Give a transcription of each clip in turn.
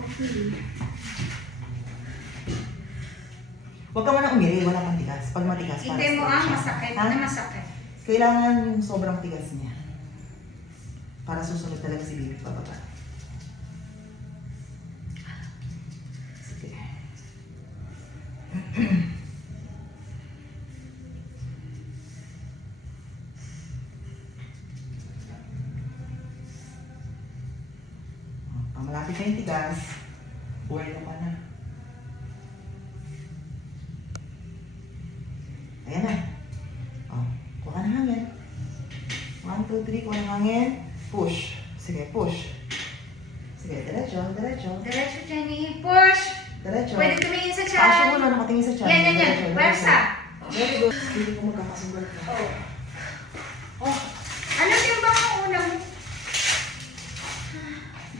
Okay. Huwag ka man umiri, wala kang tigas. Pag matigas, para Hindi mo straight siya. masakit Ha? na masakit. Kailangan yung sobrang tigas niya. Para susunod talaga si baby pababa. Sige. Pag malapit na yung tigas, buwelo ka na. Ayan na. Oh, kuha ka ng hangin. 1, 2, 3, kuha ng hangin. Push. Sige, push. Sige, diretso, diretso. Diretso, Jenny. Push! Diretso. Pwede tumingin sa Pasyo chan. muna, nakatingin sa chan. Yan, yan, yan. Diretso, diretso. Pwersa. Very good. Hindi ko magkakasugal ka. Oh. Oh. Ano timbang ang una mo?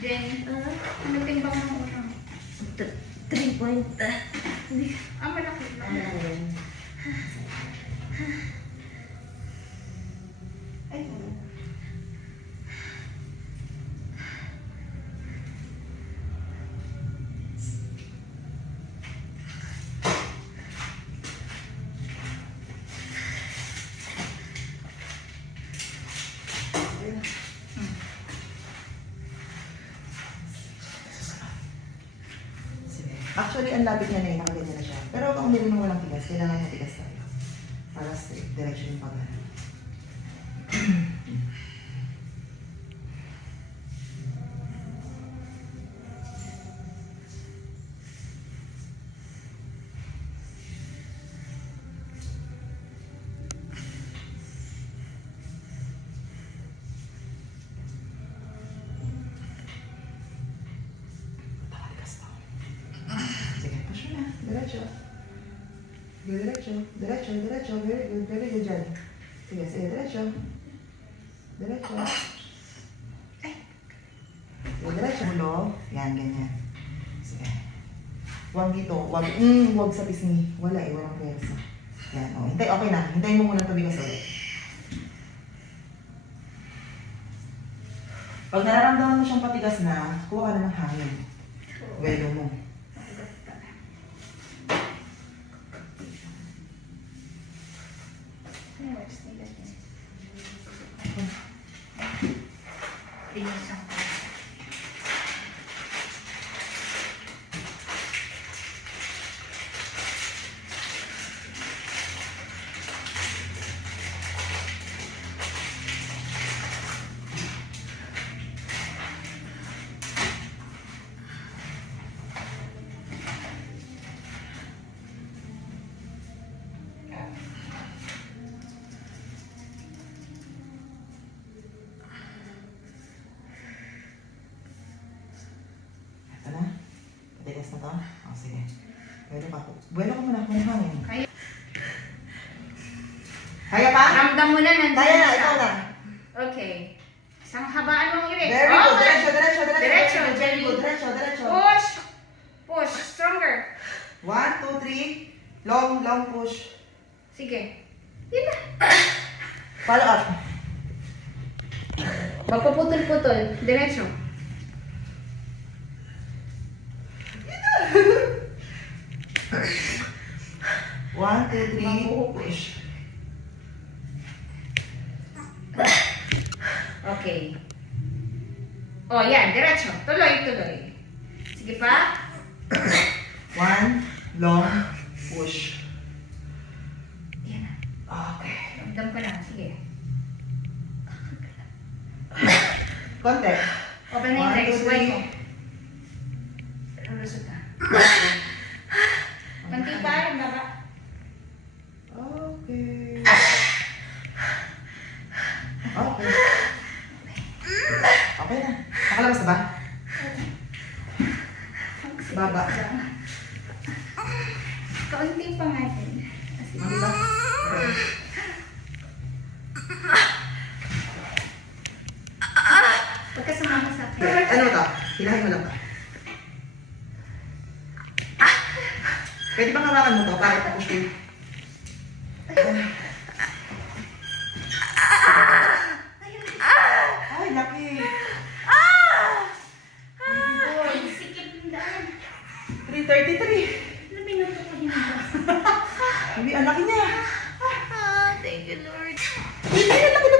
Jenny, ano timbang ang una mo? 3 point. Ah, malaki lang. Ay, sige. Actually, ang lapit niya na yun, nakaganyan na siya. Pero kung umirin mo walang tigas, kailangan matigas tayo. Para straight direction yung pagano. Takaligas to. Sige, push mo na. Diretso. Sige, diretso. Diretso, diretso. Very good, very good dyan. Sige, sige, diretso. Diretso. Sige, diretso. Ulo. Yan, ganyan. Sige. Huwag dito. Huwag sa pisngi. Wala eh, walang pwersa. Yan, o. Hintay, okay na. Hintayin mo muna tubigas ulit. Pag nararamdaman mo siyang patigas na, kuha ka na ng hangin. Welo mo. Pinisan ko. Ito na. Patigas na to. O, sige. Pwede pa po. Buwelo ka muna. Kuha ng hangin. Kaya, Kaya pa? ramdam mo na nandun Kaya na. siya. Ikaw na. Okay. Isang habaan mong irik. Very good. Okay. Diretso, diretso, diretso. Diretso, Very good, Jenny. Diretso, diretso. Push! Push. Stronger. 1, 2, 3. Long, long push. Sige. Yun na. Follow up. Magpuputol-putol. Diretso. One, two, three. Push. Okay. Oh, yan. Diretso. Tuloy, tuloy. Sige pa. 1, long push. Yan na. Okay. Ramdam ko na. Sige. Konti. Open na yung 1, legs. 2, Wait 3. mo. Lulusot ka. Konti pa. Yung baba. Okay. Okay. Okay na. Nakalabas na ba? Baba. Kaunti pa nga din. Ano ba? Pagka sumama sa akin. Ano to? Hilahin mo lang ba? Pwede bang hawakan mo to para ito push you? Ay, laki. Sikip ng 2033. Ano minuto ko yun? Hindi, anak niya. Thank you, Lord. Hindi, anak ko na